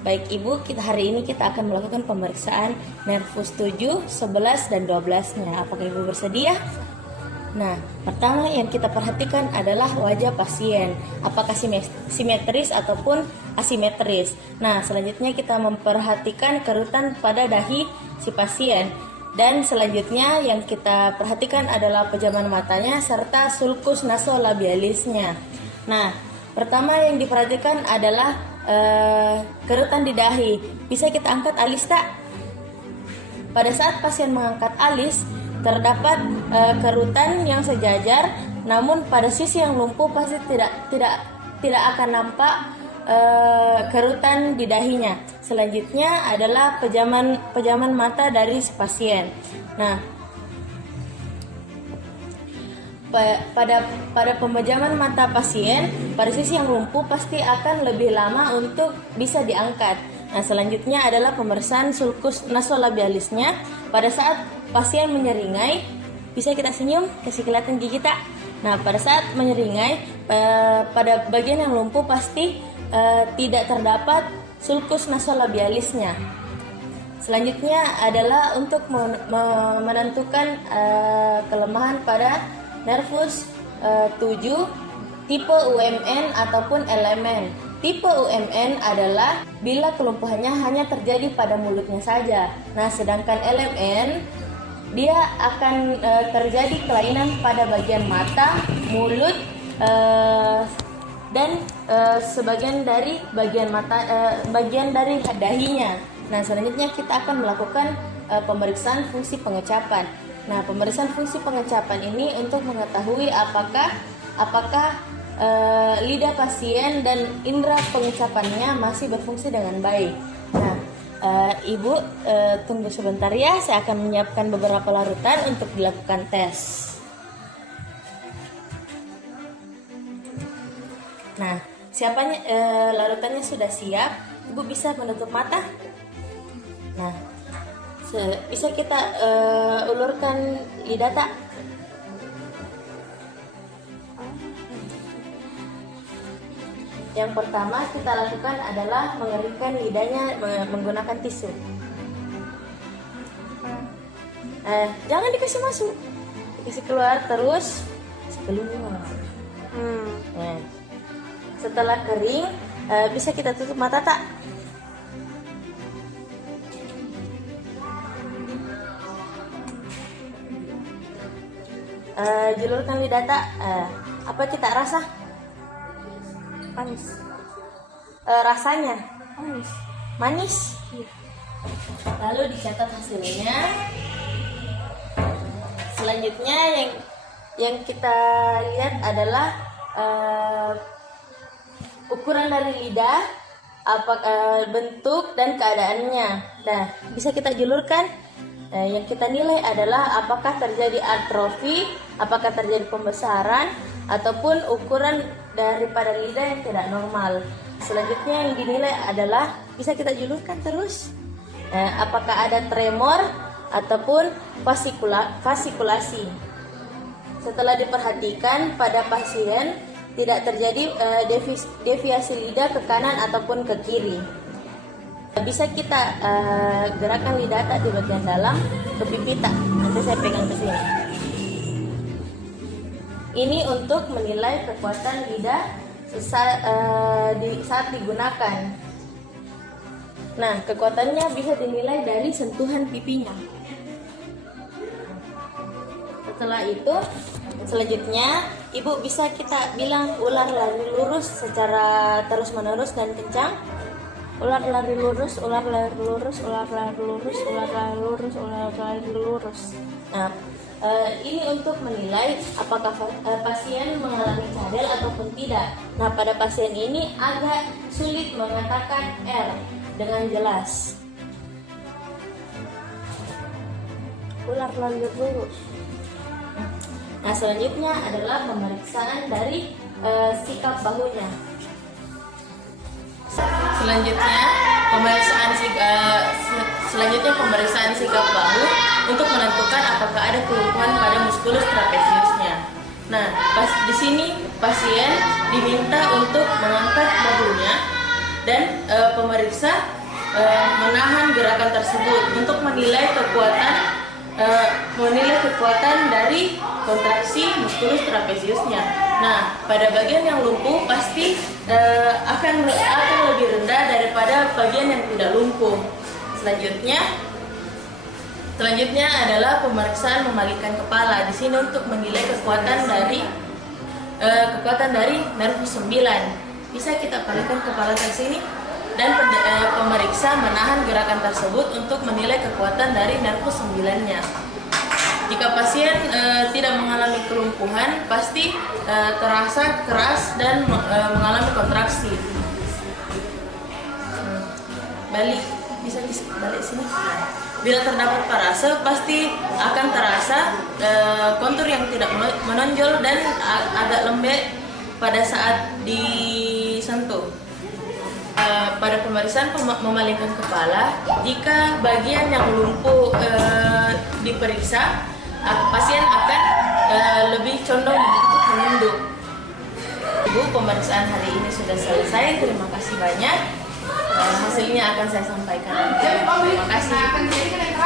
Baik Ibu, hari ini kita akan melakukan pemeriksaan nervus 7, 11, dan 12-nya. Apakah Ibu bersedia? Nah, pertama yang kita perhatikan adalah wajah pasien. Apakah simetris ataupun asimetris. Nah, selanjutnya kita memperhatikan kerutan pada dahi si pasien. Dan selanjutnya yang kita perhatikan adalah pejaman matanya serta sulcus nasolabialisnya. Nah, pertama yang diperhatikan adalah kerutan di dahi. Bisa kita angkat alis tak? Pada saat pasien mengangkat alis, terdapat kerutan yang sejajar, namun pada sisi yang lumpuh pasti tidak akan nampak kerutan di dahinya. Selanjutnya adalah pejaman mata dari si pasien. Nah, pada pembajaman mata pasien, pada sisi yang lumpuh pasti akan lebih lama untuk bisa diangkat. Nah, selanjutnya adalah pemeriksaan sulcus nasolabialisnya. Pada saat pasien menyeringai, bisa kita senyum, kasih kelihatan gigi tak? Nah, pada saat menyeringai, pada bagian yang lumpuh pasti tidak terdapat sulcus nasolabialisnya. Selanjutnya adalah untuk menentukan kelemahan pada nervus 7 tipe UMN ataupun elemen. Tipe UMN adalah bila kelumpuhannya hanya terjadi pada mulutnya saja. Nah, sedangkan elemen dia akan terjadi kelainan pada bagian mata, mulut, dan sebagian dari bagian dari dahinya. Nah, selanjutnya kita akan melakukan pemeriksaan fungsi pengecapan. Nah, pemeriksaan fungsi pengecapan ini untuk mengetahui apakah lidah pasien dan indera pengecapannya masih berfungsi dengan baik. Nah, Ibu tunggu sebentar ya, saya akan menyiapkan beberapa larutan untuk dilakukan tes. Nah, larutannya sudah siap, Ibu bisa menutup mata. Nah, bisa kita ulurkan lidah tak? Yang pertama kita lakukan adalah mengeringkan lidahnya menggunakan tisu. Jangan dikasih masuk, dikasih keluar terus keluar. Nah, setelah kering, bisa kita tutup mata tak? Julurkan lidah tak? Apa kita rasa? Manis. Rasanya? Manis. Manis? Iya. Lalu dicatat hasilnya. Selanjutnya yang kita lihat adalah ukuran dari lidah, bentuk dan keadaannya. Nah, bisa kita julurkan. Yang kita nilai adalah apakah terjadi atrofi, apakah terjadi pembesaran, ataupun ukuran daripada lidah yang tidak normal. Selanjutnya yang dinilai adalah bisa kita julurkan terus. Apakah ada tremor ataupun fasikulasi. Setelah diperhatikan pada pasien tidak terjadi deviasi lidah ke kanan ataupun ke kiri. Bisa kita gerakan lidah tak di bagian dalam ke pipi tak. Nanti saya pegang ke sini. Ini untuk menilai kekuatan lidah saat digunakan. Nah, kekuatannya bisa dinilai dari sentuhan pipinya. Setelah itu, selanjutnya Ibu bisa kita bilang ular lari lurus secara terus-menerus dan kencang. Ular lari lurus, ular lari lurus, ular lari lurus, ular lari lurus, ular lari lurus. Nah, ini untuk menilai apakah pasien mengalami cadel ataupun tidak. Nah, pada pasien ini agak sulit mengatakan R dengan jelas. Ular lari lurus. Nah, selanjutnya adalah pemeriksaan dari sikap bahunya. Selanjutnya pemeriksaan sikap bahu untuk menentukan apakah ada kelumpuhan pada muskulus trapeziusnya. Nah, di sini pasien diminta untuk mengangkat bahunya dan pemeriksa menahan gerakan tersebut untuk menilai kekuatan dari kontraksi muskulus trapeziusnya. Nah, pada bagian yang lumpuh pasti akan lebih rendah daripada bagian yang tidak lumpuh. Selanjutnya adalah pemeriksaan memalingkan kepala. Di sini untuk menilai kekuatan dari nervus 9. Bisa kita palingkan kepala ke sini dan pemeriksa menahan gerakan tersebut untuk menilai kekuatan dari nervus 9-nya. Jika pasien tidak mengalami kelumpuhan, pasti terasa keras dan mengalami kontraksi. Bisa balik sini. Bila terdapat parase, pasti akan terasa kontur yang tidak menonjol dan agak lembek pada saat disentuh. Pada pemeriksaan memalingkan kepala, jika bagian yang lumpuh diperiksa, pasien akan lebih condong untuk menunduk. Ibu, pemeriksaan hari ini sudah selesai. Terima kasih banyak. Hasilnya akan saya sampaikan. Terima kasih.